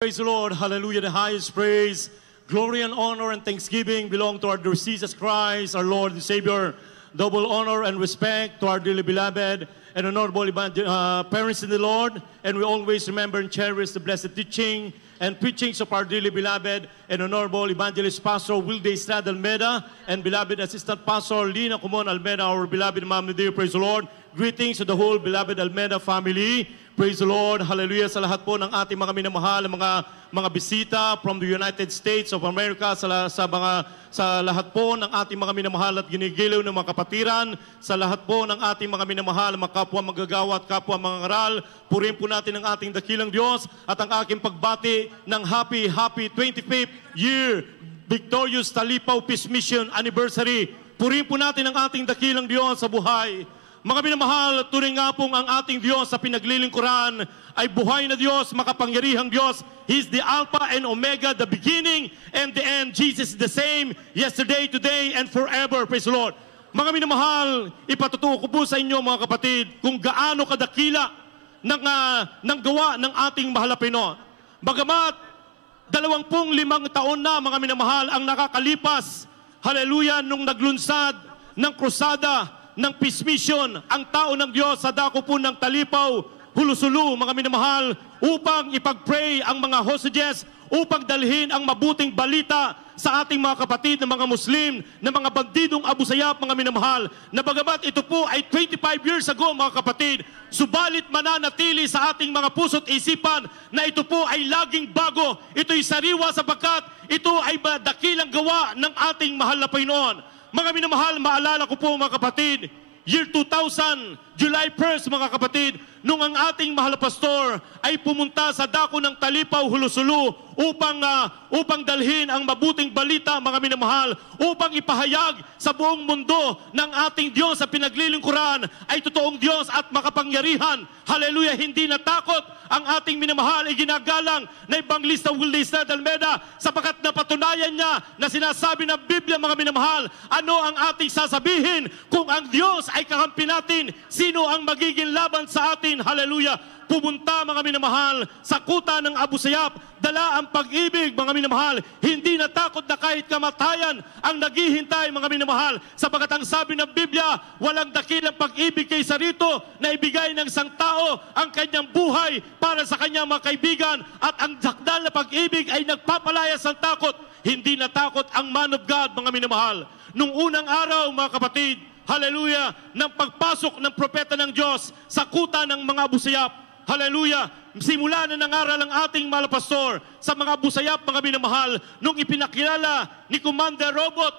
Praise the Lord. Hallelujah. The highest praise, glory and honor and thanksgiving belong to our Lord Jesus Christ, our Lord and Savior. Double honor and respect to our dearly beloved and honorable parents in the Lord. And we always remember and cherish the blessed teaching and preachings of our dearly beloved and honorable evangelist pastor Wilde Estrada Almeida and beloved assistant pastor Lina Kumon Almeida, our beloved Ma'am Nadir. Praise the Lord. Greetings to the whole beloved Almeida family. Praise the Lord. Hallelujah. Sa lahat po ng ating mga minamahal, mga bisita from the United States of America, sa lahat po ng ating mga minamahal at ginigiliw ng mga kapatiran, sa lahat po ng ating mga minamahal, mga kapwa manggagawa at kapwa mga ngaral, purihin po natin ang ating dakilang Diyos at ang aking pagbati ng happy 25th year Victorious Talipaw Peace Mission Anniversary. Purihin po natin ang ating dakilang Diyos sa buhay. Mga minamahal, tunay nga pong ang ating Diyos sa pinaglilingkuran ay buhay na Diyos, makapangyarihang Diyos. He is the Alpha and Omega, the beginning and the end. Jesus is the same yesterday, today, and forever. Praise the Lord. Mga minamahal, ipatutuo ko po sa inyo mga kapatid kung gaano kadakila ng gawa ng ating mahal na Panginoon. Bagamat 25 taon na mga minamahal ang nakakalipas, hallelujah, nung naglunsad ng krusada ng Peace Mission, ang tao ng Diyos sa dako po ng Talipaw, Hulusulu, mga minamahal, upang ipag-pray ang mga hostages, upang dalhin ang mabuting balita sa ating mga kapatid na mga Muslim, na mga bandidong Abu Sayyaf, mga minamahal, na bagamat ito po ay 25 years ago, mga kapatid, subalit mananatili sa ating mga puso't isipan na ito po ay laging bago. Ito'y sariwa sapagkat ito ay dakilang gawa ng ating mahal na Panginoon. Mga minamahal, maalala ko po mga kapatid, year 2000, July 1st mga kapatid, nung ang ating mahal na pastor ay pumunta sa dako ng Talipaw, Hulusulu upang dalhin ang mabuting balita mga minamahal, upang ipahayag sa buong mundo ng ating Diyos sa pinaglilingkuran ay totoong Diyos at makapangyarihan. Hallelujah, hindi natakot ang ating minamahal, iginagalang na Evangelista Wilde Estrada Almeida sapagkat napatunayan niya na sinasabi ng Biblia mga minamahal, ano ang ating sasabihin kung ang Diyos ay kakampi natin, sino ang magiging laban sa atin? Hallelujah. Pumunta mga minamahal sa kuta ng Abu Sayyaf, dala ang pag-ibig mga minamahal, hindi natakot na kahit kamatayan ang naghihintay mga minamahal, sapagkat ang sabi ng Biblia, walang dakilang pag-ibig kaysa rito na ibigay ng isang tao ang kanyang buhay para sa kanyang mga kaibigan, at ang dakdal na pag-ibig ay nagpapalayas ng takot. Hindi natakot ang man of God mga minamahal. Nung unang araw mga kapatid, hallelujah, ng pagpasok ng propeta ng Diyos sa kuta ng mga Abu Sayyaf, hallelujah, simula na nangaral ang ating mahal pastor sa mga Abu Sayyaf mga minamahal, nung ipinakilala ni Commander Robot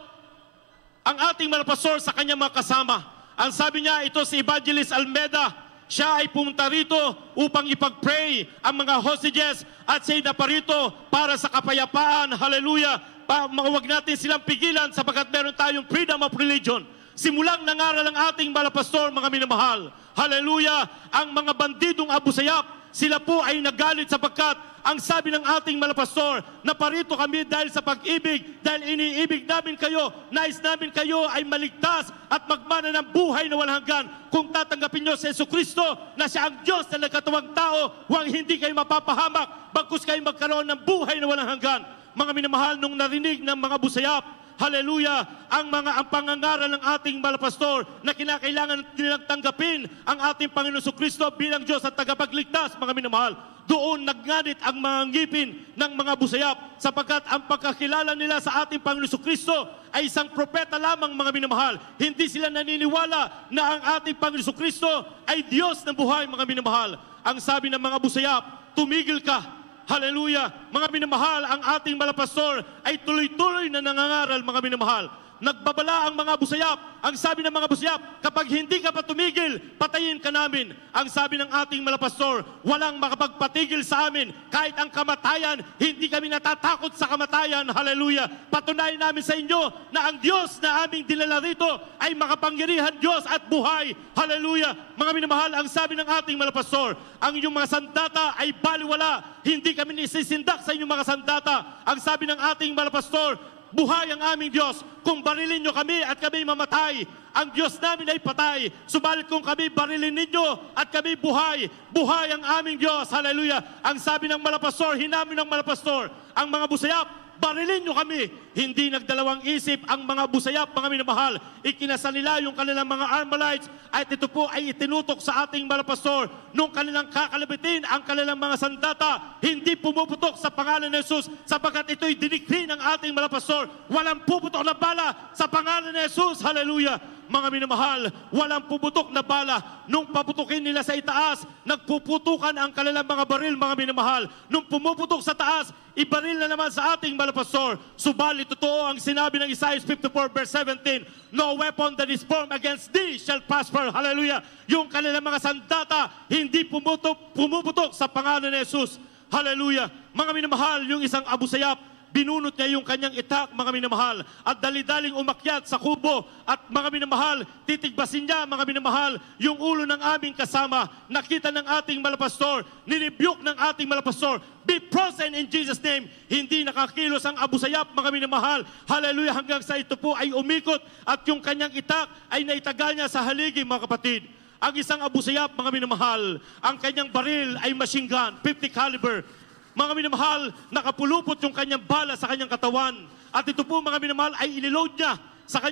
ang ating mahal pastor sa kanyang mga kasama. Ang sabi niya, ito si Evangelist Almeida, siya ay pumunta rito upang ipag-pray ang mga hostages at siya'y naparito para sa kapayapaan, hallelujah. Huwag natin silang pigilan sapagkat meron tayong freedom of religion. Simulang nangaral ang ating mahal pastor mga minamahal, hallelujah, ang mga bandidong Abu Sayyaf, sila po ay nagalit sapagkat ang sabi ng ating mahal pastor, na parito kami dahil sa pag-ibig, dahil iniibig namin kayo, nais namin kayo ay maligtas at magmana ng buhay na walang hanggan. Kung tatanggapin nyo sa Jesucristo na siya ang Diyos na nagkatawang tao, huwag hindi kayo mapapahamak, bagkus kayo magkaroon ng buhay na walang hanggan. Mga minamahal, nung narinig ng mga Abu Sayyaf, hallelujah, ang pangangaral ng ating mahal pastor na kinakailangan nilang tanggapin ang ating Panginoon Jesucristo bilang Diyos at tagapagligtas, mga minamahal, doon nagnganit ang mga ngipin ng mga Abu Sayyaf sapagkat ang pagkakilala nila sa ating Panginoon Jesucristo ay isang propeta lamang, mga minamahal. Hindi sila naniniwala na ang ating Panginoon Jesucristo ay Diyos ng buhay, mga minamahal. Ang sabi ng mga Abu Sayyaf, tumigil ka. Hallelujah! Mga minamahal, ang ating mahal pastor ay tuloy-tuloy na nangangaral, mga minamahal. Nagbabala ang mga Abu Sayyaf. Ang sabi ng mga Abu Sayyaf, kapag hindi ka pa tumigil, patayin ka namin. Ang sabi ng ating mahal pastor, walang makapagpatigil sa amin. Kahit ang kamatayan, hindi kami natatakot sa kamatayan. Hallelujah! Patunayan namin sa inyo na ang Diyos na aming dinala rito ay makapangyarihan Diyos at buhay. Hallelujah! Mga minamahal, ang sabi ng ating mahal pastor, ang inyong mga sandata ay baliwala. Hindi kami isisindak sa inyong mga sandata. Ang sabi ng ating mahal pastor, buhay ang aming Diyos. Kung barilin nyo kami at kami mamatay, ang Diyos namin ay patay. Subalit kung kami barilin ninyo at kami buhay, buhay ang aming Diyos. Hallelujah. Ang sabi ng malapastor, hinamin ng malapastor, ang mga busayap, barilin nyo kami. Hindi nagdalawang isip ang mga busayap, mga minamahal. Ikinasal nila yung kanilang mga Armalites at ito po ay itinutok sa ating malapastor. Nung kanilang kakalabitin ang kanilang mga sandata, hindi pumuputok sa pangalan ni Jesus sapagkat ito'y dinikri ng ating malapastor. Walang puputok na bala sa pangalan ni Jesus. Hallelujah. Mga minamahal, walang pumutok na bala. Nung paputukin nila sa itaas, nagpuputukan ang kanilang mga baril, mga minamahal. Nung pumuputok sa taas, ibaril na naman sa ating malapastor. Subalit totoo ang sinabi ng Isaiah 54 verse 17, no weapon that is formed against thee shall prosper. Hallelujah. Yung kanilang mga sandata, hindi pumuputok sa pangalan ni Jesus. Hallelujah. Mga minamahal, yung isang Abu Sayyaf, binunot niya yung kanyang itak, mga minamahal, at dali-daling umakyat sa kubo, at mga minamahal, titigbasin niya, mga minamahal, yung ulo ng aming kasama. Nakita ng ating malapastor, ninibyok ng ating malapastor, be frozen in Jesus' name. Hindi nakakilos ang Abu Sayyaf, mga minamahal. Hallelujah, hanggang sa ito po ay umikot, at yung kanyang itak ay naitaga niya sa haligi, mga kapatid. Ang isang Abu Sayyaf, mga minamahal, ang kanyang baril ay machine gun, 50 caliber. Mga minamahal, nakapulupot yung kanyang bala sa kanyang katawan. At ito po, mga minamahal, ay iniload niya sa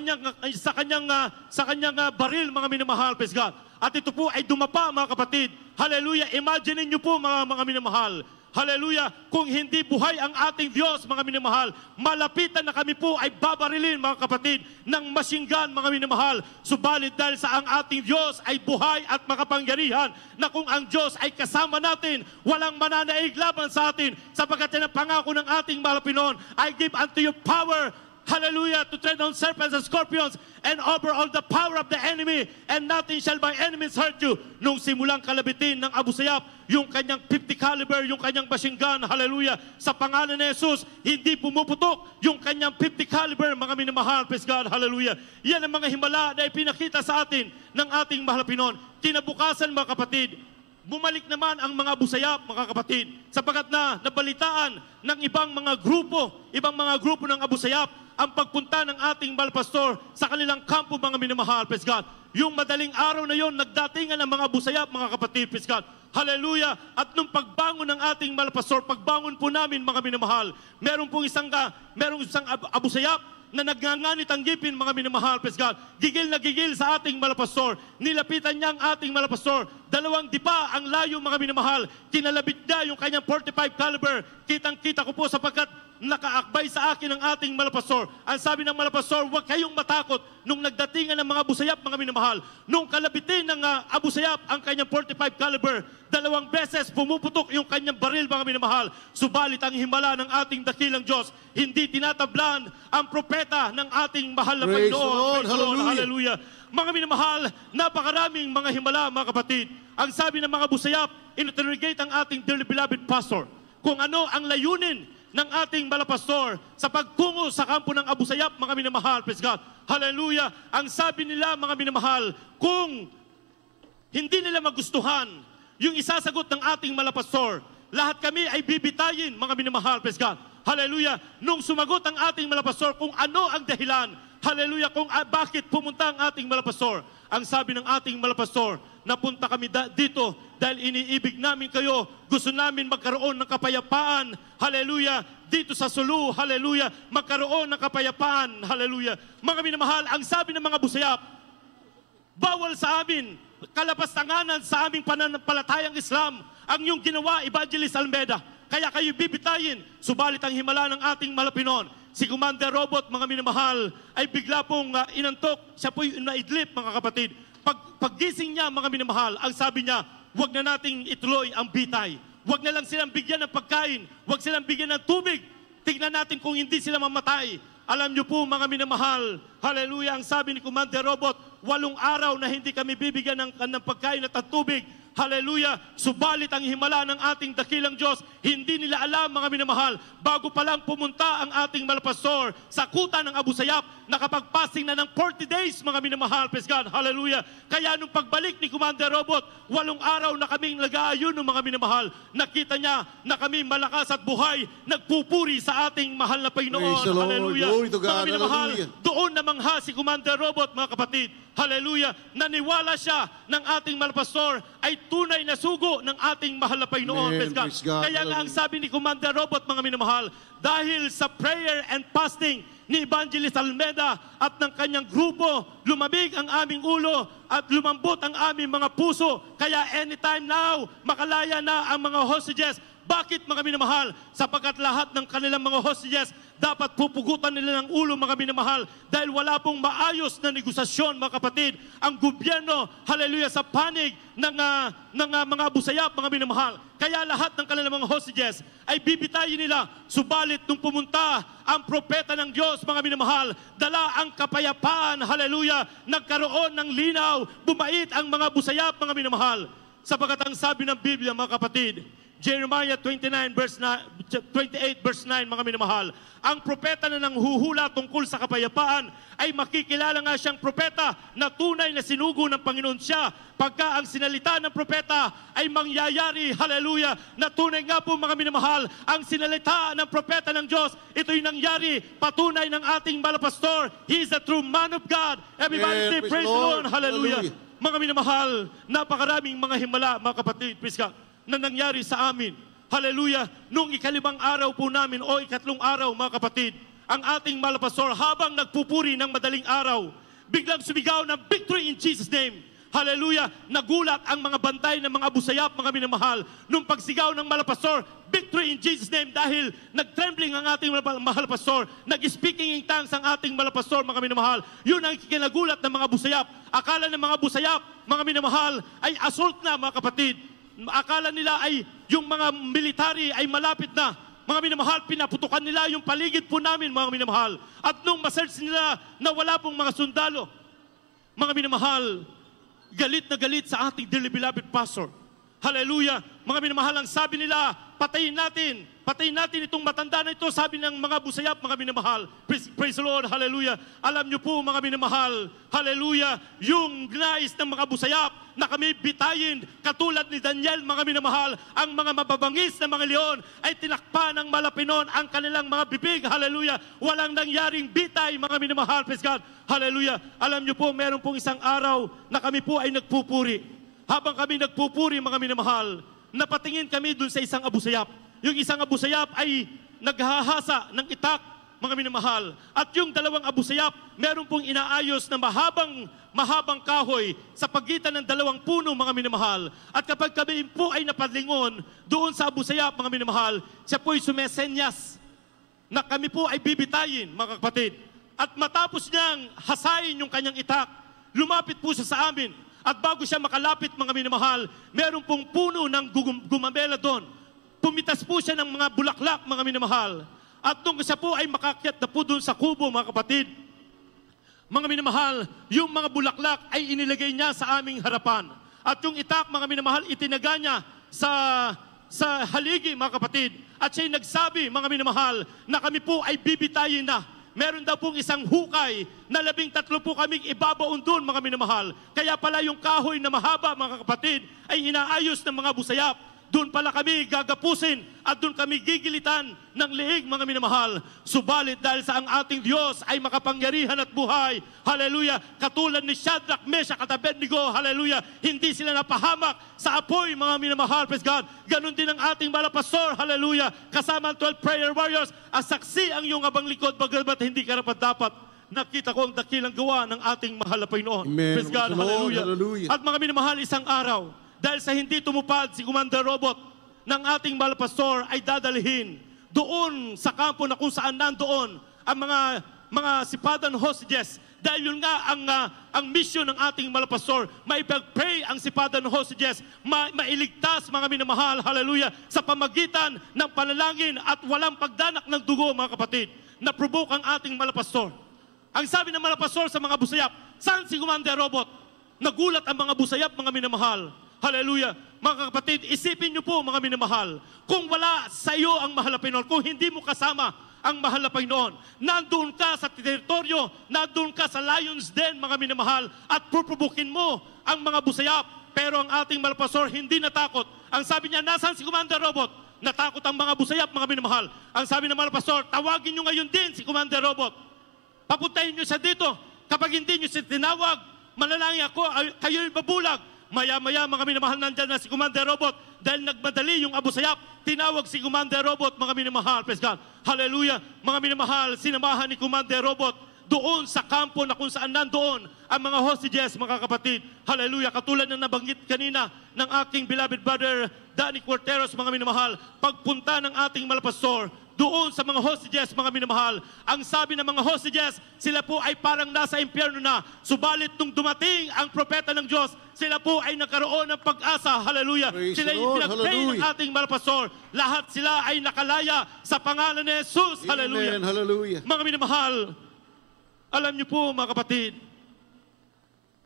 kanyang baril, mga minamahal, praise God. At ito po ay dumapa, mga kapatid. Hallelujah. Imagine niyo po, mga minamahal. Hallelujah. Kung hindi buhay ang ating Diyos, mga minamahal, malapitan na kami po ay babarilin, mga kapatid, ng machine gun, mga minamahal. Subalit dahil sa ang ating Diyos ay buhay at makapangyarihan, na kung ang Diyos ay kasama natin, walang mananaig laban sa atin, sapagkat yan ang pangako ng ating mahal na Pinoon, I give unto you power, hallelujah, to tread on serpents and scorpions and over all the power of the enemy, and nothing shall by enemies hurt you. Nung simulang kalabitin ng Abu Sayyaf, yung kanyang 50 caliber, yung kanyang machine gun, hallelujah, sa pangalan ni Jesus, hindi pumuputok yung kanyang 50 caliber, mga minamahal, praise God, hallelujah. Yan ang mga himala na ipinakita sa atin ng ating mahal na Pinoon. Kinabukasan, mga kapatid, bumalik naman ang mga Abu Sayyaf, mga kapatid, sapagkat na nabalitaan ng ibang mga grupo ng Abu Sayyaf ang pagpunta ng ating malapastor sa kanilang kampo, mga minamahal, praise God. Yung madaling araw na yon, nagdatingan ang mga Abu Sayyaf, mga kapatid, praise God. Hallelujah. At nung pagbangon ng ating malapastor, pagbangon po namin, mga minamahal, merong isang Abu Sayyaf na nagnganganit ang ngipin, mga minamahal, praise God. Gigil na gigil sa ating malapastor. Nilapitan niya ang ating malapastor. 2 dipa ang layo, mga minamahal. Kinalabit niya yung kanyang 45 caliber. Kitang-kita ko po sapagkat nakaakbay sa akin ang ating malapastor. Ang sabi ng malapastor, huwag kayong matakot. Nung nagdatingan ng mga Abu Sayyaf, mga minamahal, nung kalabitin ng Abu Sayyaf ang kanyang 45 caliber, 2 beses pumuputok yung kanyang baril, mga minamahal. Subalit ang himala ng ating dakilang Diyos, hindi tinatablan ang propeta ng ating mahal na Panginoon. Hallelujah. Hallelujah. Mga minamahal, napakaraming mga himala, mga kapatid. Ang sabi ng mga Abu Sayyaf, interrogate ang ating dearly beloved pastor kung ano ang layunin ng ating malapastor sa pagtungo sa kampo ng Abu Sayyaf, mga minamahal, praise God. Hallelujah. Ang sabi nila, mga minamahal, kung hindi nila magustuhan yung isasagot ng ating malapastor, lahat kami ay bibitayin, mga minamahal, praise God. Hallelujah. Nung sumagot ang ating malapastor kung ano ang dahilan, hallelujah, kung bakit pumunta ang ating malapastor, ang sabi ng ating malapastor, napunta kami dito dahil iniibig namin kayo, gusto namin magkaroon ng kapayapaan, hallelujah, dito sa Sulu, hallelujah, magkaroon ng kapayapaan, hallelujah. Mga minamahal, ang sabi ng mga Abu Sayyaf, bawal sa amin, kalapastanganan sa aming pananampalatayang Islam, ang yung ginawa, Evangelist Almeida, kaya kayo bibitayin. Subalit ang himala ng ating malapinon, si Commander Robot, mga minamahal, ay bigla pong inantok, siya po'y naidlip, mga kapatid. Paggising niya, mga minamahal, ang sabi niya, huwag na nating ituloy ang bitay. Huwag na lang silang bigyan ng pagkain, huwag silang bigyan ng tubig. Tignan natin kung hindi sila mamatay. Alam niyo po, mga minamahal, hallelujah, ang sabi ni Commander Robot, 8 araw na hindi kami bibigyan ng pagkain at tubig. Hallelujah. Subalit ang himala ng ating dakilang Diyos, hindi nila alam, mga minamahal, bago pa lang pumunta ang ating malapastor sa kuta ng Abu Sayyaf, nakapagpasing na ng 40 days, mga minamahal, praise God, hallelujah. Kaya nung pagbalik ni Commander Robot, 8 araw na kaming nag-aayuno, mga minamahal, nakita niya na kami malakas at buhay, nagpupuri sa ating mahal na Panginoon. Praise the Lord. Hallelujah. Glory to God. Mga minamahal, Hallelujah. doon namangha si Commander Robot, mga kapatid. hallelujah, naniwala siya ng ating mahal na pastor ay tunay na sugo ng ating mahal na Panginoon. Amen. Praise God. Praise God. Kaya nga ang sabi ni Commander Robot, mga minamahal, dahil sa prayer and fasting ni Evangelist Almeida at ng kanyang grupo, lumamig ang aming ulo at lumambot ang aming mga puso. Kaya anytime now, makalaya na ang mga hostages. Bakit, mga minamahal? Sapagkat lahat ng kanilang mga hostages dapat pupugutan nila ng ulo, mga minamahal, dahil wala pong maayos na negosasyon, mga kapatid. Ang gobyerno, hallelujah, sa panig ng mga busayap, mga minamahal. Kaya lahat ng kanilang mga hostages ay bibitayin nila. Subalit nung pumunta ang propeta ng Diyos, mga minamahal, dala ang kapayapaan, hallelujah, nagkaroon ng linaw, bumait ang mga busayap, mga minamahal. Sapagkat ang sabi ng Biblia, mga kapatid, Jeremiah 28 verse 9, mga minamahal, ang propeta na nanghuhula tungkol sa kapayapaan ay makikilala nga siyang propeta na tunay na sinugo ng Panginoon siya pagka ang sinalita ng propeta ay mangyayari, hallelujah, na tunay nga po, mga minamahal, ang sinalita ng propeta ng Diyos, ito'y nangyari, patunay ng ating malapastor. He is a true man of God. Everybody say, praise the Lord, hallelujah. Mga minamahal, napakaraming mga himala, mga kapatid, praise God, na nangyari sa amin. Hallelujah. Nung ika-5 araw po namin o ika-3 araw, mga kapatid, ang ating malapastor habang nagpupuri ng madaling araw, biglang sumigaw ng victory in Jesus' name. Hallelujah. Nagulat ang mga bantay ng mga busayap, mga minamahal, nung pagsigaw ng malapastor, victory in Jesus' name, dahil nag-trembling ang ating mahal pastor, nag-speaking in tongues ang ating malapastor, mga minamahal. Yun ang kinagulat ng mga busayap. Akala ng mga busayap, mga minamahal, ay assault na, mga kapatid. Akala nila ay yung mga military ay malapit na. Mga minamahal, pinaputukan nila yung paligid po namin, mga minamahal. At nung ma-search nila na wala pong mga sundalo, mga minamahal, galit na galit sa ating dearly beloved pastor. Hallelujah. Mga minamahal, ang sabi nila, patayin natin itong matanda na ito, sabi ng mga busayap, mga minamahal. Praise the Lord, hallelujah. Alam niyo po, mga minamahal, hallelujah, yung nais ng mga busayap na kami bitayin, katulad ni Daniel, mga minamahal, ang mga mababangis na mga leon ay tinakpan ng malapinon ang kanilang mga bibig, hallelujah. Walang nangyaring bitay, mga minamahal, praise God, hallelujah. Alam niyo po, meron pong isang araw na kami po ay nagpupuri. Habang kami nagpupuri, mga minamahal, napatingin kami dun sa isang abusayap. Yung isang abusayap ay naghahasa ng itak, mga minamahal. At yung dalawang abusayap, meron pong inaayos na mahabang kahoy sa pagitan ng dalawang puno, mga minamahal. At kapag kami po ay napadlingon doon sa abusayap, mga minamahal, siya po ay sumesenyas na kami po ay bibitayin, mga kapatid. At matapos niyang hasain yung kanyang itak, lumapit po siya sa amin. At bago siya makalapit, mga minamahal, meron pong puno ng gumamela doon. Pumitas po siya ng mga bulaklak, mga minamahal. At nung siya po ay makakyat na po doon sa kubo, mga kapatid, mga minamahal, yung mga bulaklak ay inilagay niya sa aming harapan. At yung itak, mga minamahal, itinaga niya sa haligi, mga kapatid. At siya'y nagsabi, mga minamahal, na kami po ay bibitayin na. Meron daw pong isang hukay na 13 po kaming ibabaon doon, mga minamahal. Kaya pala yung kahoy na mahaba, mga kapatid, ay inaayos ng mga busayap. Doon pala kami gagapusin at doon kami gigilitan ng liig, mga minamahal. Subalit dahil sa ang ating Diyos ay makapangyarihan at buhay, hallelujah, katulad ni Shadrach, Meshach at Abednego, hallelujah, hindi sila napahamak sa apoy, mga minamahal, praise God. Ganon din ang ating malapastor, hallelujah, kasama ang 12 prayer warriors, saksi ang iyong abang likod, bagamat hindi karapat-dapat. Nakita ko ang dakilang gawa ng ating mahal na Panginoon. Amen. Praise God, hallelujah. Hallelujah. At mga minamahal, isang araw, dahil sa hindi tumupad si Commander Robot ng ating mahal pastor ay dadalhin doon sa kampo na kung saan nandoon ang mga sipadan hostages. Dahil yun nga ang mission ng ating mahal pastor, maipag-pray ang sipadan hostages, mailigtas, mga minamahal, hallelujah, sa pamagitan ng panalangin at walang pagdanak ng dugo, mga kapatid, na provoke ang ating mahal pastor. Ang sabi ng mahal pastor sa mga busayap, saan si Commander Robot? Nagulat ang mga busayap, mga minamahal. Hallelujah. Mga kapatid, isipin niyo po, mga minamahal, kung wala sa iyo ang mahal na Panginoon, kung hindi mo kasama ang mahal na Panginoon, nandoon ka sa teritoryo, nandoon ka sa lion's den, mga minamahal, at pupubukin mo ang mga busayap. Pero ang ating mahal pastor hindi natakot. Ang sabi niya, nasaan si Commander Robot? Natakot ang mga busayap, mga minamahal. Ang sabi ng mahal pastor, tawagin niyo ngayon din si Commander Robot. Papuntahin niyo siya dito. Kapag hindi niyo siya tinawag, manalangin ako, kayo'y babulag. Maya-maya, mga minamahal, nandyan na si Commander Robot. Dahil nagmadali yung Abu Sayyaf, tinawag si Commander Robot, mga minamahal. Praise God. Hallelujah. Mga minamahal, sinamahan ni Commander Robot doon sa kampo na kung saan nandoon ang mga hostages, mga kapatid. Hallelujah. Katulad ng nabanggit kanina ng aking beloved brother Danny Cuarteros, mga minamahal, pagpunta ng ating malapastor doon sa mga hostages, mga minamahal, ang sabi ng mga hostages, sila po ay parang nasa impyerno na. Subalit nung dumating ang propeta ng Diyos, sila po ay nagkaroon ng pag-asa. Hallelujah. Praise Sila the yung Lord. pinag-pray ng ating malapastor. Lahat sila ay nakalaya sa pangalan ni Jesus. Hallelujah. Amen. Hallelujah. Mga minamahal, alam niyo po, mga kapatid,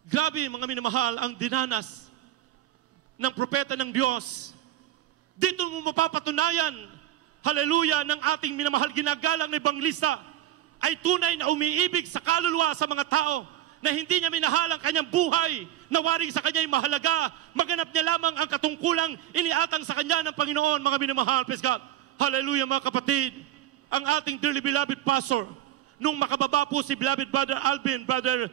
grabe, mga minamahal, ang dinanas ng propeta ng Diyos. Dito mo mapapatunayan, hallelujah, ng ating minamahal ginagalang na ebanglista ay tunay na umiibig sa kaluluwa sa mga tao na hindi niya minahal ang kanyang buhay, na waring sa kanya'y mahalaga, maganap niya lamang ang katungkulang iniatang sa kanya ng Panginoon, mga minamahal. Praise God. Hallelujah, mga kapatid. Ang ating dearly beloved pastor, nung makababa po si beloved brother Alvin, brother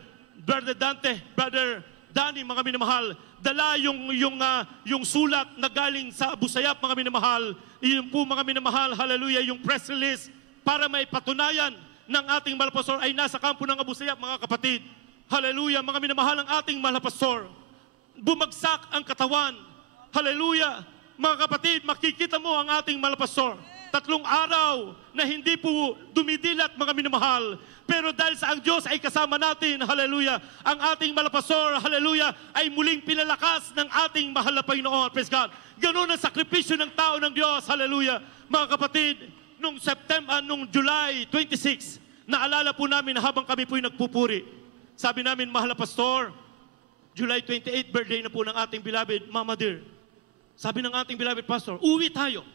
Dante, brother Danny, mga minamahal, dala yung sulat na galing sa Abu Sayyaf, mga minamahal. Iyon po, mga minamahal, hallelujah, yung press release para may patunayan ng ating malapastor ay nasa kampo ng Abu Sayyaf, mga kapatid. Hallelujah, mga minamahal, ang ating malapastor. Bumagsak ang katawan. Hallelujah, mga kapatid, makikita mo ang ating malapastor. 3 araw na hindi po dumidilat, mga minamahal. Pero dahil sa ang Diyos ay kasama natin, hallelujah, ang ating malapastor, hallelujah, ay muling pinalakas ng ating mahal na Panginoon. Praise God. Ganun ang sakripisyo ng tao ng Diyos, hallelujah. Mga kapatid, nung July 26, naalala po namin habang kami po'y nagpupuri. Sabi namin, mahal na pastor, July 28, birthday na po ng ating beloved Mama Dear. Sabi ng ating beloved pastor, uwi tayo.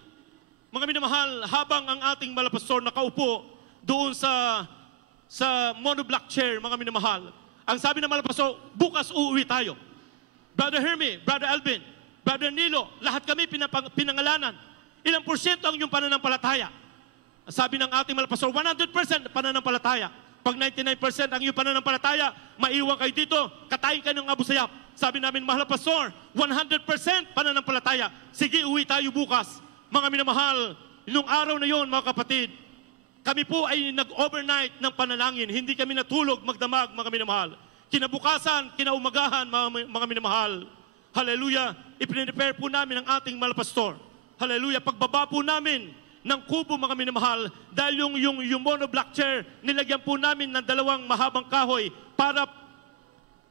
Mga minamahal, habang ang ating malapastor nakaupo doon sa monoblock chair, mga minamahal, ang sabi ng malapastor, bukas uuwi tayo. Brother Hermie, Brother Alvin, Brother Nilo, lahat kami pinangalanan. Ilang porsyento ang iyong pananampalataya? Sabi ng ating malapastor, 100% pananampalataya. Pag 99% ang iyong pananampalataya, maiwan kayo dito, katayin ka ng Abu Sayyaf. Sabi namin, mahal na pastor, 100% pananampalataya. Sige, uwi tayo bukas. Mga minamahal, nung araw na yon, mga kapatid, kami po ay nag-overnight ng panalangin. Hindi kami natulog, magdamag, mga minamahal. Kinabukasan, kinaumagahan, mga minamahal. Hallelujah, ipinprepare po namin ang ating malapastor. Hallelujah, pagbaba po namin ng kubo, mga minamahal, dahil yung monoblock chair, nilagyan po namin ng 2 mahabang kahoy para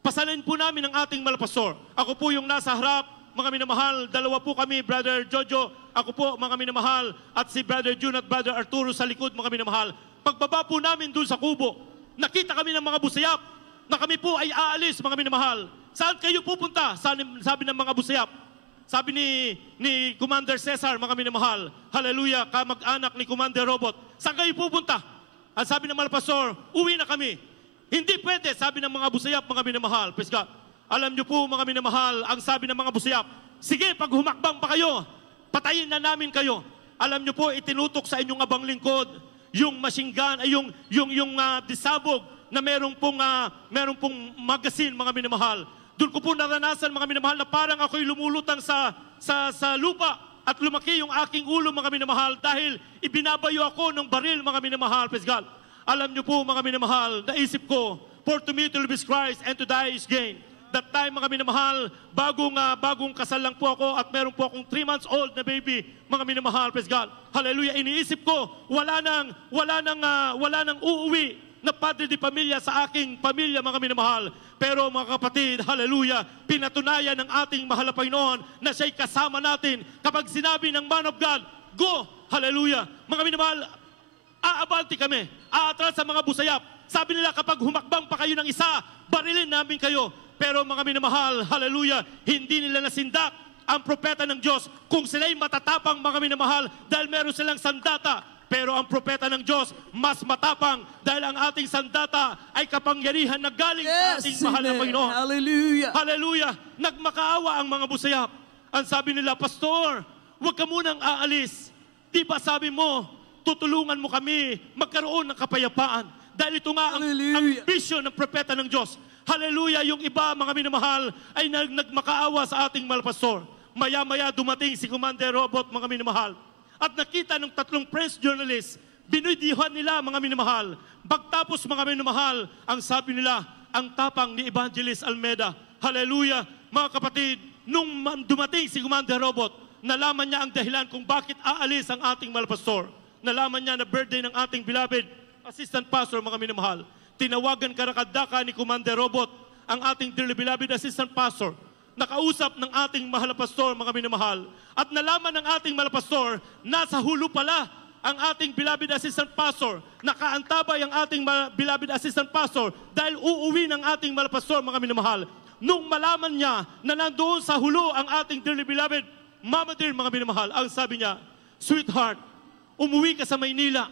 pasalin po namin ang ating malapastor. Ako po yung nasa harap, mga minamahal, 2 po kami, Brother Jojo, ako po, mga minamahal, at si Brother June at Brother Arturo sa likod, mga minamahal. Pagbaba po namin dun sa kubo, nakita kami ng mga Abu Sayyaf na kami po ay aalis, mga minamahal. Saan kayo pupunta? Sabi ng mga Abu Sayyaf. Sabi ni Commander Cesar, mga minamahal, hallelujah, kamag-anak ni Commander Robot, saan kayo pupunta? Ang sabi ng malapastor, uwi na kami. Hindi pwede, sabi ng mga Abu Sayyaf, mga minamahal. Praise God. Alam niyo po, mga minamahal, ang sabi ng mga Abu Sayyaf, sige, pag humakbang pa kayo, patayin na namin kayo. Alam niyo po, itinutok sa inyong abang lingkod, yung machine gun, ay yung disabog na merong pong magazine, mga minamahal. Doon ko po naranasan, mga minamahal, na parang ako'y lumulutang sa lupa at lumaki yung aking ulo, mga minamahal, dahil ibinabayo ako ng baril, mga minamahal. Praise God. Alam niyo po, mga minamahal, naisip ko, for to me to live is Christ and to die is gain. That time, mga minamahal, bagong kasal lang po ako at meron po akong 3 months old na baby, mga minamahal. Praise God. Hallelujah. Iniisip ko, wala nang uuwi na padre di pamilya sa aking pamilya, mga minamahal. Pero mga kapatid, hallelujah, pinatunayan ng ating mahal na Panginoon na siya'y kasama natin. Kapag sinabi ng man of God, go, hallelujah. Mga minamahal, aabanti kami, aatras sa mga Abu Sayyaf. Sabi nila, kapag humakbang pa kayo ng isa, barilin namin kayo. Pero mga minamahal, hallelujah, hindi nila nasindak ang propeta ng Diyos kung sila'y matatapang, mga minamahal, dahil meron silang sandata. Pero ang propeta ng Diyos, mas matapang dahil ang ating sandata ay kapangyarihan na galing sa ating mahal na Panginoon. Hallelujah. Hallelujah. Nagmakaawa ang mga Abu Sayyaf. Ang sabi nila, Pastor, huwag ka munang aalis. Di ba sabi mo, tutulungan mo kami magkaroon ng kapayapaan. Dahil ito nga ang vision ng propeta ng Diyos. Hallelujah! Yung iba, mga minamahal, ay nagmakaawa sa ating mahal pastor. Maya-maya dumating si Commander Robot, mga minamahal. At nakita ng 3 press journalists, binudihan nila, mga minamahal. Pagtapos, mga minamahal, ang sabi nila, ang tapang ni Evangelist Almeda. Hallelujah! Mga kapatid, nung dumating si Commander Robot, nalaman niya ang dahilan kung bakit aalis ang ating mahal pastor. Nalaman niya na birthday ng ating beloved Assistant Pastor, mga minamahal. Tinawagan karakadaka ni Commander Robot, ang ating dearly beloved Assistant Pastor. Nakausap ng ating mahal na pastor, mga minamahal. At nalaman ng ating mahal na pastor, nasa hulo pala ang ating beloved Assistant Pastor. Nakaantabay ang ating beloved Assistant Pastor dahil uuwi ng ating mahal na pastor, mga minamahal. Nung malaman niya na nandoon sa hulo ang ating dearly beloved Mama dear, mga minamahal, ang sabi niya, sweetheart, umuwi ka sa Maynila.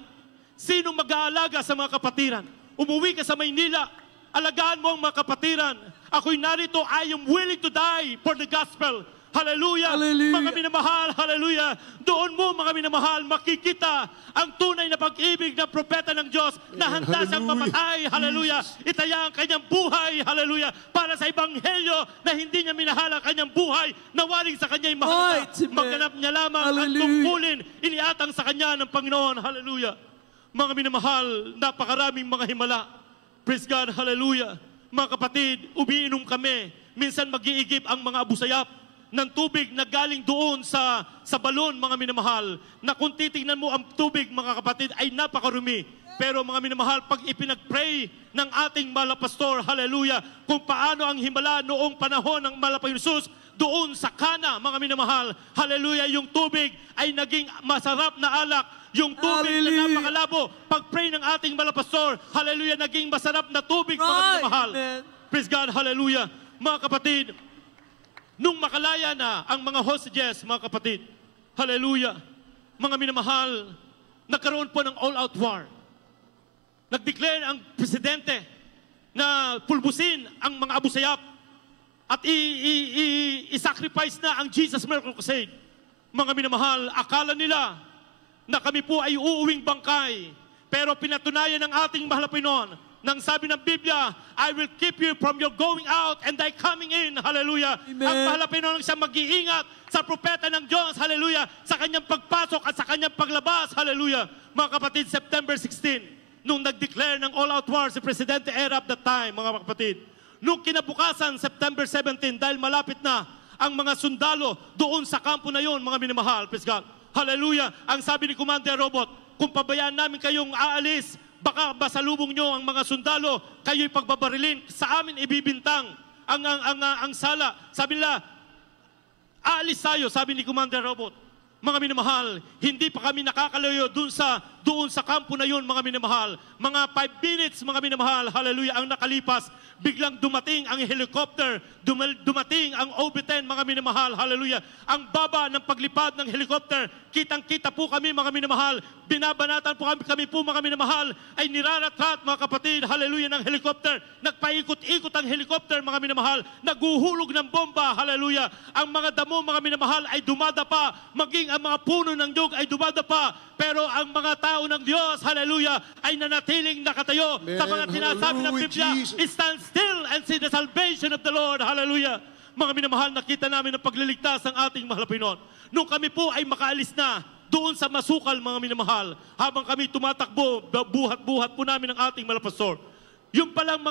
Sinong mag-aalaga sa mga kapatiran? Umuwi ka sa Maynila. Alagaan mo ang mga kapatiran. Ako'y narito, I am willing to die for the gospel. Hallelujah. Hallelujah. Mga minamahal, hallelujah. Doon mo, mga minamahal, makikita ang tunay na pag-ibig ng propeta ng Diyos na handa siyang mamatay. Hallelujah. Itaya ang kanyang buhay. Hallelujah. Para sa ebanghelyo na hindi niya minahal ang kanyang buhay, nawaling sa kanya'y mahalaga. Magganap niya lamang ang tungkulin, iniatang sa kanya ng Panginoon. Hallelujah. Mga minamahal, napakaraming mga himala. Praise God, hallelujah. Mga kapatid, umiinom kami. Minsan mag-iigib ang mga abusayap ng tubig na galing doon sa balon, mga minamahal. Na kung titignan mo ang tubig, mga kapatid, ay napakarumi. Pero mga minamahal, pag ipinag-pray ng ating mahal na pastor, hallelujah, kung paano ang himala noong panahon ng mahal na Panginoon Jesus, doon sa Kana, mga minamahal, hallelujah, yung tubig ay naging masarap na alak. Yung tubig na napakalabo, pag-pray ng ating mahal na pastor, hallelujah, naging masarap na tubig, mga minamahal. Praise God, hallelujah. Mga kapatid, nung makalaya na ang mga hostages, mga kapatid, hallelujah, mga minamahal, nagkaroon po ng all-out war. Nag-declare ang presidente na pulbusin ang mga abusayap at i-sacrifice na ang Jesus Miracle Crusade. Mga minamahal, akala nila na kami po ay uuwing bangkay. Pero pinatunayan ng ating mahal na Panginoon, nang sabi ng Biblia, I will keep you from your going out and thy coming in. Hallelujah. Amen. Ang mahal na Panginoon siya mag-iingat sa propeta ng Diyos. Hallelujah. Sa kanyang pagpasok at sa kanyang paglabas. Hallelujah. Mga kapatid, September 16, nung nag-declare ng all-out war si Presidente Era at that time, mga kapatid. Nung kinabukasan, September 17, dahil malapit na ang mga sundalo doon sa kampo na yon, mga minamahal. Praise God. Hallelujah. Ang sabi ni Commander Robot, kung pabayaan namin kayong aalis, baka basalubong nyo ang mga sundalo, kayo'y pagbabarilin, sa amin ibibintang ang sala. Sabi nila, aalis tayo, sabi ni Commander Robot. Mga minamahal, hindi pa kami nakakalayo doon sa kampo na yun, mga minamahal. Mga 5 minutes, mga minamahal, hallelujah, ang nakalipas, biglang dumating ang helicopter, dumating ang OB-10, mga minamahal, hallelujah. Ang baba ng paglipad ng helicopter, kitang-kita po kami, mga minamahal, binabanatan po kami po, mga minamahal, ay niraratrat, mga kapatid, hallelujah, ng helicopter. Nagpaikot-ikot ang helicopter, mga minamahal, naguhulog ng bomba, hallelujah. Ang mga damo, mga minamahal, ay dumadapa, maging ang mga puno ng nyug ay dumadapa, pero ang mga tao ng Diyos, hallelujah, ay nanatiling nakatayo. Amen. Sa mga sinasabi ng Biblia, stand still and see the salvation of the Lord, hallelujah. Mga minamahal, nakita namin ang pagliligtas ng ating mahal na Panginoon. Nung kami po ay makaalis na doon sa masukal, mga minamahal, habang kami tumatakbo, buhat-buhat po namin ang ating mahal na pastor. Yung palang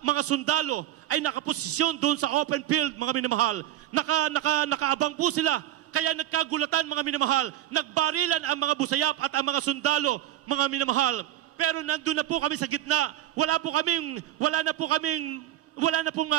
mga sundalo ay nakaposisyon doon sa open field, mga minamahal. Nakaabang po sila. Kaya nagkagulatan, mga minamahal. Nagbarilan ang mga busayap at ang mga sundalo, mga minamahal. Pero nandun na po kami sa gitna. Wala na pong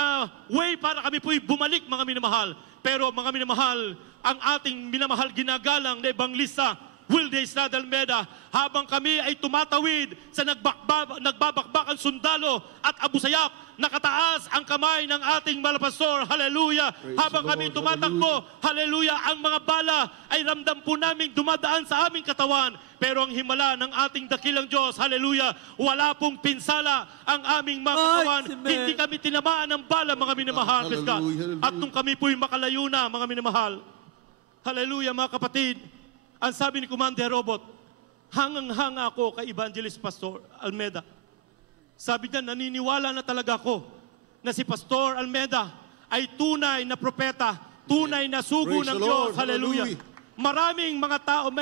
way para kami po'y bumalik, mga minamahal. Pero mga minamahal, ang ating minamahal ginagalang na ebanglista, Wilde Estrada Almeda, habang kami ay tumatawid sa nagbabakbakan sundalo at abusayap, nakataas ang kamay ng ating malapastor, hallelujah. Praise habang kami tumatakbo, hallelujah, ang mga bala ay ramdam po namin dumadaan sa aming katawan. Pero ang himala ng ating dakilang Diyos, hallelujah, wala pong pinsala ang aming mga katawan. Hindi kami tinamaan ng bala, mga minamahal. At nung kami po'y makalayo na, mga minamahal, hallelujah, mga kapatid, ang sabi ni Commander Robot, hangang-hanga ako kay Evangelist Pastor Almeda. Sabi niya, naniniwala na talaga ako na si Pastor Almeda ay tunay na propeta, tunay na sugo Praise ng the Diyos. Lord. Hallelujah. Hallelujah. Maraming mga tao,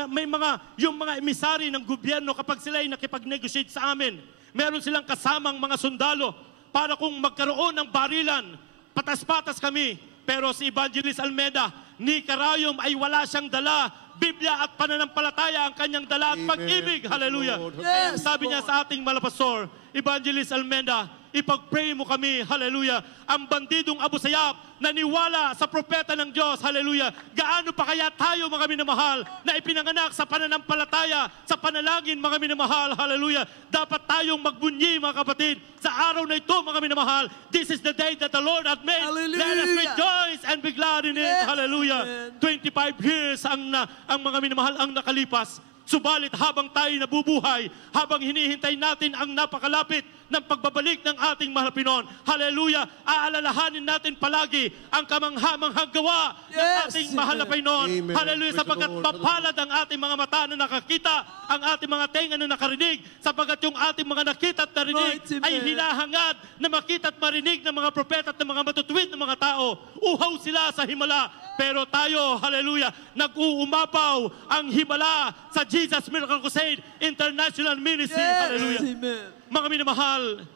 yung mga emisary ng gobyerno, kapag sila ay nakipag-negotiate sa amin, meron silang kasamang mga sundalo para kung magkaroon ng barilan, patas-patas kami. Pero si Evangelist Almeda, ni karayom ay wala siyang dala. Biblia at pananampalataya ang kanyang dala at Amen. pag-ibig. Hallelujah. Yes, Sabi niya sa ating malapastor, Evangelist Almeda, ipag-pray mo kami, hallelujah. Ang bandidong Abu Sayyaf, naniwala sa propeta ng Diyos, hallelujah. Gaano pa kaya tayo, mga minamahal, na ipinanganak sa pananampalataya, sa panalangin, mga minamahal, hallelujah. Dapat tayong magbunyi, mga kapatid, sa araw na ito, mga minamahal. This is the day that the Lord hath made. Hallelujah. Let us rejoice and be glad in it, Yes. hallelujah. Amen. 25 years ang mga minamahal ang nakalipas. Subalit habang tayo nabubuhay, habang hinihintay natin ang napakalapit ng pagbabalik ng ating mahal na Pinoon, hallelujah, aalalahanin natin palagi ang kamangha-manghang gawa ng Yes. ating mahal na Pinoon. Amen. Hallelujah, Praise sapagkat the Lord. mapalad ang ating mga mata na nakakita, ang ating mga tenga na nakarinig, sapagkat yung ating mga nakita at narinig Mighty ay man. hinahangad na makita at marinig ng mga propeta at ng mga matutuwid ng mga tao. Uhaw sila sa himala, pero tayo, hallelujah, nag-uumapaw ang himala sa Jesus Miracle Crusade International Ministry. Yes. Hallelujah. Amen. Mga minamahal,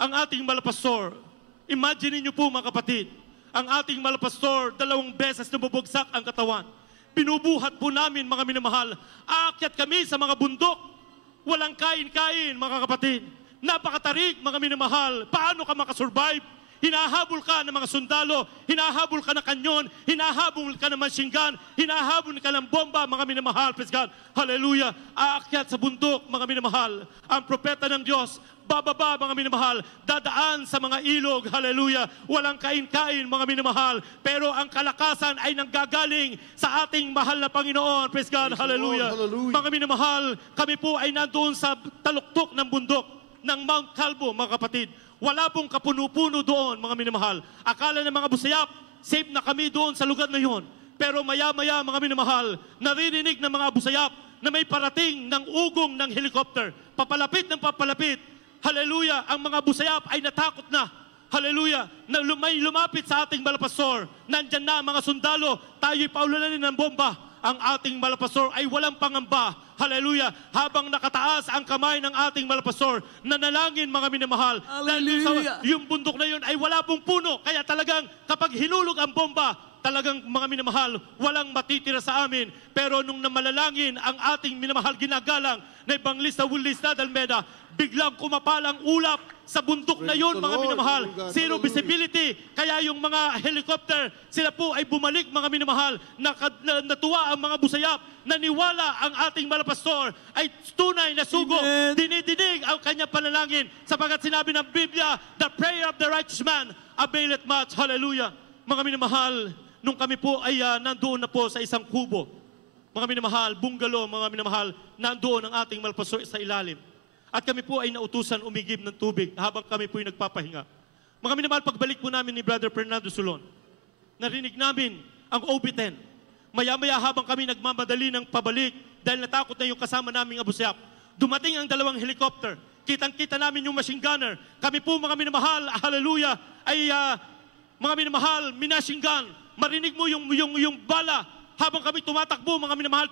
ang ating malapastor, imagine niyo po mga kapatid, ang ating malapastor, 2 beses na bubugsak ang katawan. Binubuhat po namin, mga minamahal, aakyat kami sa mga bundok, walang kain-kain, mga kapatid. Napakatarik, mga minamahal, paano ka makasurvive? Hinahabol ka ng mga sundalo, hinahabol ka ng kanyon, hinahabol ka ng machine gun, hinahabol ka ng bomba, mga minamahal, praise God. Hallelujah. Aakyat sa bundok, mga minamahal. Ang propeta ng Diyos, bababa, mga minamahal, dadaan sa mga ilog, hallelujah. Walang kain-kain, mga minamahal. Pero ang kalakasan ay nanggagaling sa ating mahal na Panginoon, praise God, Praise the hallelujah. Lord, hallelujah. Mga minamahal, kami po ay nandoon sa taluktok ng bundok ng Mount Calvo, mga kapatid. Wala pong kapuno-puno doon, mga minamahal. Akala ng mga Abu Sayyaf, safe na kami doon sa lugar na yon. Pero maya-maya, mga minamahal, naririnig ng mga Abu Sayyaf na may parating ng ugong ng helicopter. Papalapit ng papalapit. Hallelujah, ang mga Abu Sayyaf ay natakot na. Hallelujah, na may lumapit sa ating malapastor. Nandyan na mga sundalo, tayo'y paulalanin ng bomba. Ang ating malapastor ay walang pangamba. Hallelujah. Habang nakataas ang kamay ng ating malapastor, nanalangin, mga minamahal. Dahil Hallelujah. yung bundok na yun ay wala pong puno. Kaya talagang kapag hinulog ang bomba, talagang, mga minamahal, walang matitira sa amin. Pero nung namalalangin ang ating minamahal ginagalang na Evangelista Willis Almeda, biglang kumapalang ulap sa bundok na Praise yun, the mga Lord. minamahal. Hallelujah. Zero visibility. Kaya yung mga helicopter, sila po ay bumalik, mga minamahal. Natuwa ang mga busayap. Naniwala ang ating malapastor ay tunay na sugo. Amen. Dinidinig ang kanyang panalangin sapagkat sinabi ng Biblia, the prayer of the righteous man availeth much. Hallelujah. Mga minamahal, nung kami po ay nandoon na po sa isang kubo, mga minamahal, bungalow, mga minamahal, nandoon ang ating malapastor sa ilalim. At kami po ay nautusan umigib ng tubig habang kami po ay nagpapahinga. Mga minamahal, pagbalik po namin ni Brother Fernando Solon, narinig namin ang OB-10. Maya-maya habang kami nagmamadali ng pabalik dahil natakot na yung kasama naming Abu Sayyaf, dumating ang 2 helicopter. Kitang-kita namin yung machine gunner. Kami po, mga minamahal, hallelujah, ay mga minamahal, minashing gun. Marinig mo yung bala habang kami tumatakbo, mga minamahal.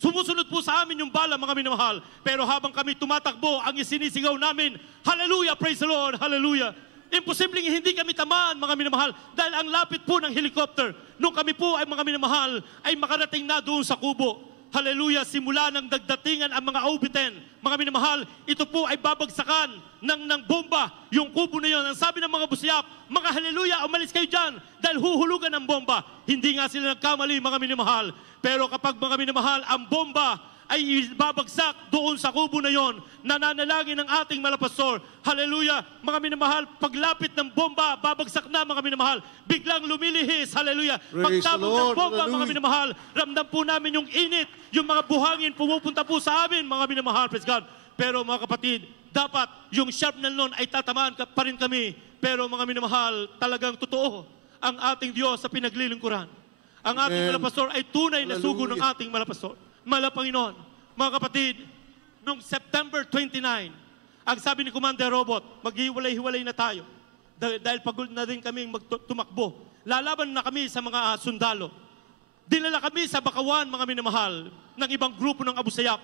Sumusunod po sa amin yung bala, mga minamahal. Pero habang kami tumatakbo, ang isinisigaw namin, hallelujah, praise the Lord, hallelujah. Imposibleng hindi kami tamaan, mga minamahal, dahil ang lapit po ng helicopter. Nung kami po ay, mga minamahal, ay makarating na doon sa kubo. Hallelujah, simula ng dagdatingan ang mga OB-10. Mga minamahal, ito po ay babagsakan ng bomba, yung kubo na yun. Ang sabi ng mga busiyap, mga hallelujah, umalis kayo dyan dahil huhulugan ng bomba. Hindi nga sila nagkamali, mga minamahal. Pero kapag, mga minamahal, ang bomba ay babagsak doon sa kubo na yon, nananalangin ng ating malapastor. Hallelujah, mga minamahal, paglapit ng bomba, babagsak na, mga minamahal. Biglang lumilihis, hallelujah. Praise Pagtabog the ng Lord, bomba, mga hallelujah. minamahal, ramdam po namin yung init, yung mga buhangin pumupunta po sa amin, mga minamahal, praise God. Pero mga kapatid, dapat yung sharpnel nun ay tatamaan pa rin kami. Pero mga minamahal, talagang totoo ang ating Diyos sa pinaglilingkuran. Ang ating Amen. malapastor ay tunay na sugo ng Hallelujah. ating malapastor. Malapanginoon, mga kapatid, noong September 29, ang sabi ni Commander Robot, maghiwalay-hiwalay na tayo. Dahil pagod na din kami tumakbo. Lalaban na kami sa mga sundalo. Dinala kami sa Bakawan, mga minamahal, ng ibang grupo ng Abu Sayyaf.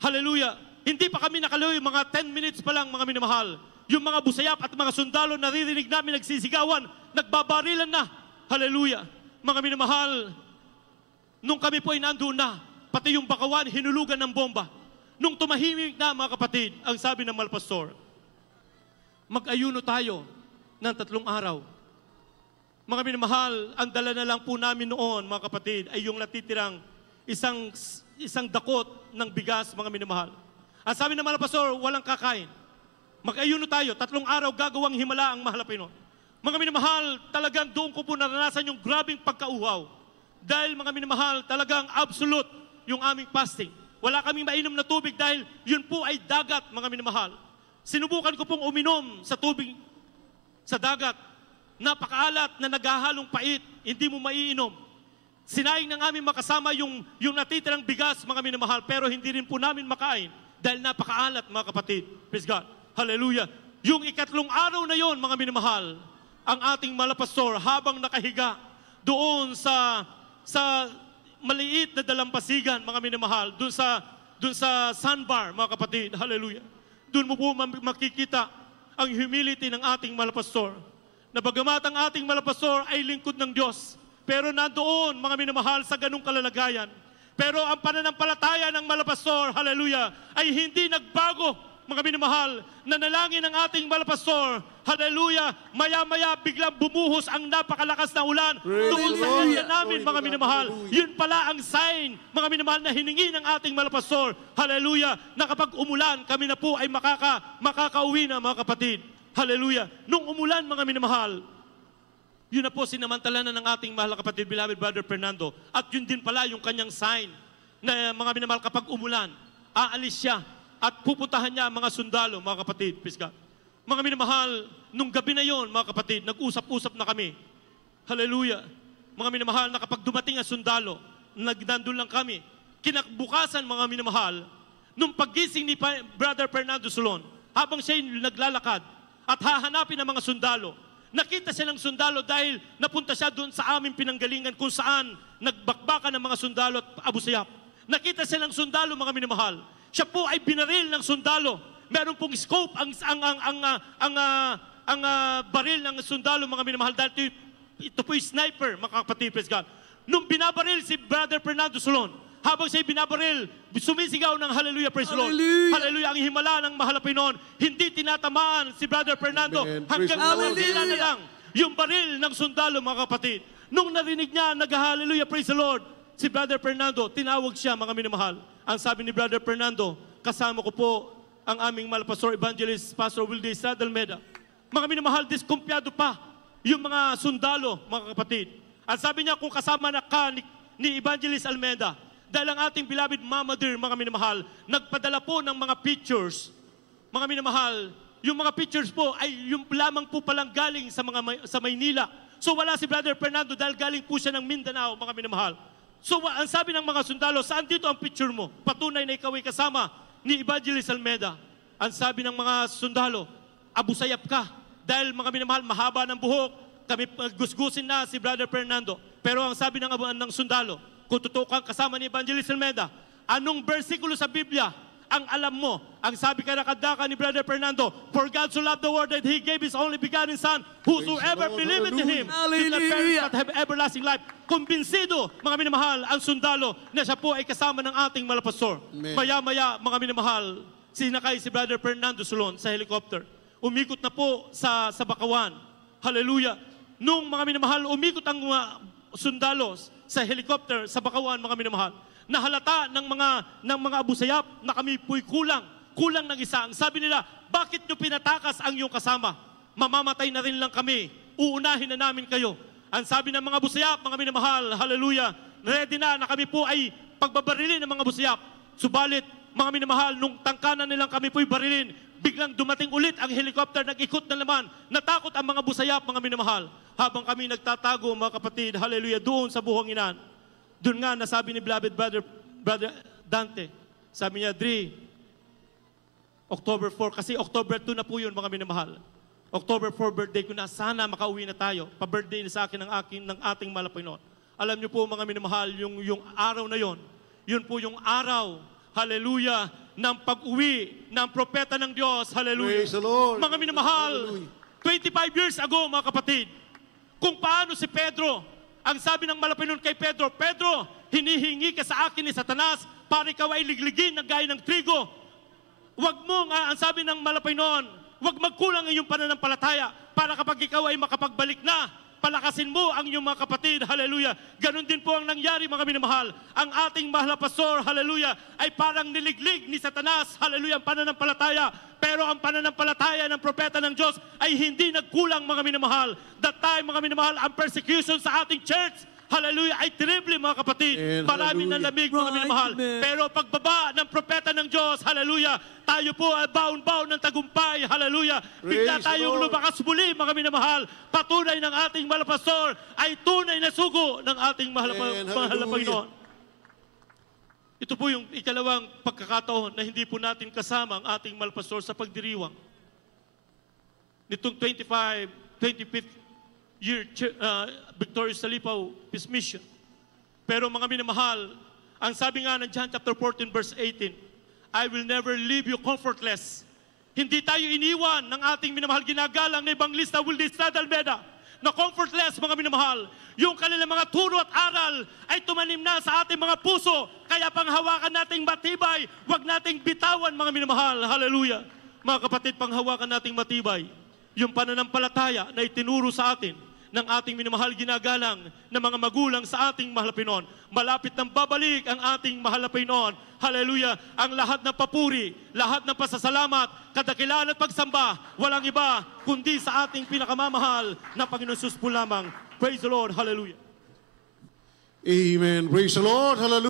Hallelujah! Hindi pa kami nakalayo, mga 10 minutes pa lang, mga minamahal. Yung mga Abu Sayyaf at mga sundalo, naririnig namin nagsisigawan, nagbabarilan na. Hallelujah! Mga minamahal, nung kami po ay nandoon na, pati yung Bakawan, hinulugan ng bomba. Nung tumahimik na, mga kapatid, ang sabi ng Malpastor, mag-ayuno tayo ng 3 araw. Mga minamahal, ang dala na lang po namin noon, mga kapatid, ay yung natitirang isang dakot ng bigas, mga minamahal. Ang sabi ng Malpastor, walang kakain. Mag-ayuno tayo, 3 araw gagawang himala ang mahal na Pinoy. Mga minamahal, talagang doon ko po naranasan yung grabing pagkauhaw. Dahil mga minamahal, talagang absolute yung aming fasting. Wala kaming mainom na tubig dahil yun po ay dagat, mga minamahal. Sinubukan ko pong uminom sa tubig sa dagat. Napakaalat na naghahalong pait, hindi mo maiinom. Sinayang ng aming makasama yung natitirang bigas, mga minamahal, pero hindi rin po namin makain dahil napakaalat, mga kapatid. Praise God. Hallelujah. Yung 3 araw na yon, mga minamahal, ang ating Malpastor habang nakahiga doon sa maliit na dalampasigan, mga minamahal, doon sa sandbar, mga kapatid. Hallelujah. Doon mo po makikita ang humility ng ating Malpastor. Na bagamat ang ating Malpastor ay lingkod ng Diyos, pero nandoon, mga minamahal, sa ganung kalalagayan. Pero ang pananampalataya ng Malpastor, hallelujah, ay hindi nagbago, mga minamahal. Nanalangin ng ating Malpastor, hallelujah, maya-maya biglang bumuhos ang napakalakas na ulan doon sa kanya namin, mga minamahal. Yun pala ang sign, mga minamahal, na hiningi ng ating Malpastor, hallelujah, na kapag umulan, kami na po ay makakauwi na, mga kapatid. Hallelujah. Nung umulan, mga minamahal, yun na po sinamantala na ng ating mahal na kapatid, beloved Brother Fernando. At yun din pala yung kanyang sign na, mga minamahal, kapag umulan, aalis siya at pupuntahan niya mga sundalo, mga kapatid. Praise God. Mga minamahal, nung gabi na yon, mga kapatid, nag-usap-usap na kami. Hallelujah. Mga minamahal, na kapag dumating ang sundalo, nandun lang kami. Kinakbukasan, mga minamahal, nung paggising ni Brother Fernando Solon, habang siya naglalakad at hahanapin ang mga sundalo, nakita siya ng sundalo dahil napunta siya doon sa aming pinanggalingan kung saan nagbakbakan ng mga sundalo at Abu Sayyaf. Nakita siya ng sundalo, mga minamahal. Siya po ay binaril ng sundalo. Meron pong scope ang baril ng sundalo, mga minamahal, dahil ito po yung sniper, mga kapatid, praise God. Nung binabaril si Brother Fernando Solon, habang siya'y binabaril, sumisigaw ng hallelujah, praise the Lord. Hallelujah, ang himala ng mahal na Pinoon, hindi tinatamaan si Brother Fernando. Amen. Hanggang Hallelujah. na lang yung baril ng sundalo, mga kapatid. Nung narinig niya, nag-hallelujah, praise the Lord, si Brother Fernando, tinawag siya, mga minamahal. Ang sabi ni Brother Fernando, kasama ko po ang aming Malpastor Evangelist, Pastor Wilde Estrada Almeida. Mga minamahal, diskumpiyado pa yung mga sundalo, mga kapatid. Ang sabi niya, kung kasama na ka ni Evangelist Almeida, dahil ang ating beloved Mama Dear, mga minamahal, nagpadala po ng mga pictures. Mga minamahal, yung mga pictures po ay yung lamang po palang galing sa Maynila. So wala si Brother Fernando dahil galing po siya ng Mindanao, mga minamahal. So ang sabi ng mga sundalo, saan dito ang picture mo? Patunay na ikaw ay kasama ni Evangelist Almeida. Ang sabi ng mga sundalo, Abu Sayyaf ka. Dahil, mga minamahal, mahaba ng buhok, kami gusgusin na si Brother Fernando. Pero ang sabi ng sundalo, kung totoo kang kasama ni Evangelist Almeida, anong versikulo sa Biblia ang alam mo? Ang sabi kadaka ni Brother Fernando, for God so loved the world that He gave His only begotten Son, whosoever believeth in Him did not perish but have everlasting life. Kumbinsido, mga minamahal, ang sundalo na siya po ay kasama ng ating Malpastor. Maya-maya, mga minamahal, sinakay si Brother Fernando Solon sa helicopter. Umikot na po sa Bakawan. Hallelujah. Nung, mga minamahal, umikot ang sundalo sa helicopter sa Bakawan, mga minamahal, nahalata ng mga Abu Sayyaf na kami po'y kulang ng isa. Ang sabi nila, bakit nyo pinatakas ang iyong kasama? Mamamatay na rin lang kami. Uunahin na namin kayo. Ang sabi ng mga Abu Sayyaf, mga minamahal, hallelujah, ready na kami po ay pagbabarilin ng mga Abu Sayyaf. Subalit, mga minamahal, nung tangkanan nilang kami po'y barilin, biglang dumating ulit ang helicopter, nag-ikot na naman. Natakot ang mga Abu Sayyaf, mga minamahal. Habang kami nagtatago, mga kapatid, hallelujah, doon sa buhanginan. Doon nga, nasabi ni beloved Brother Dante, sabi niya, Dre, October 4, kasi October 2 na po yun, mga minamahal. October 4, birthday ko na. Sana makauwi na tayo. Pa-birthday na sa akin ng ating mahal na Panginoon. Alam niyo po, mga minamahal, yung araw na yon, yun po yung araw, hallelujah, ng pag-uwi ng propeta ng Diyos. Hallelujah. Praise the Lord. Mga minamahal, 25 years ago, mga kapatid, kung paano si Pedro, ang sabi ng Malapinon kay Pedro, Pedro, hinihingi ka sa akin ni Satanas para ikaw ay ligligin ng gaya ng trigo. Huwag mong, ang sabi ng Malapinon, huwag magkulang ang iyong pananampalataya para kapag ikaw ay makapagbalik na, palakasin mo ang iyong mga kapatid. Hallelujah. Ganon din po ang nangyari, mga minamahal. Ang ating mahal na pastor, hallelujah, ay parang niliglig ni Satanas, hallelujah, ang pananampalataya. Pero ang pananampalataya ng propeta ng Diyos ay hindi nagkulang, mga minamahal. That time, mga minamahal, ang persecution sa ating church, hallelujah, ay terrible, mga kapatid. Marami ng lamig, mga minamahal. Pero pagbaba ng propeta ng Diyos, hallelujah, tayo po ay bound ng tagumpay, hallelujah. Bigla tayong lumakas muli, mga minamahal. Patunay ng ating mahal na pastor ay tunay na sugo ng ating mahal na Panginoon. Ito po yung ikalawang pagkakataon na hindi po natin kasama ang ating mahal na pastor sa pagdiriwang. Nitong 25th year, Victorious Salipaw Peace Mission. Pero mga minamahal, ang sabi nga ng John chapter 14 verse 18, I will never leave you comfortless. Hindi tayo iniwan ng ating minamahal ginagalang na Evangelista Wildes Almeda na comfortless, mga minamahal. Yung kanilang mga turo at aral ay tumanim na sa ating mga puso, kaya panghawakan nating matibay, wag nating bitawan, mga minamahal. Hallelujah. Mga kapatid, panghawakan nating matibay yung pananampalataya na itinuro sa atin ng ating minamahal ginagalang na mga magulang sa ating mahal na Panginoon. Malapit nang babalik ang ating mahal na Panginoon. Hallelujah! Ang lahat ng papuri, lahat ng pasasalamat, kadakilaan at pagsamba, walang iba kundi sa ating pinakamamahal na Panginoon Jesus po lamang. Praise the Lord! Hallelujah! Amen. Praise the Lord. Hallelujah.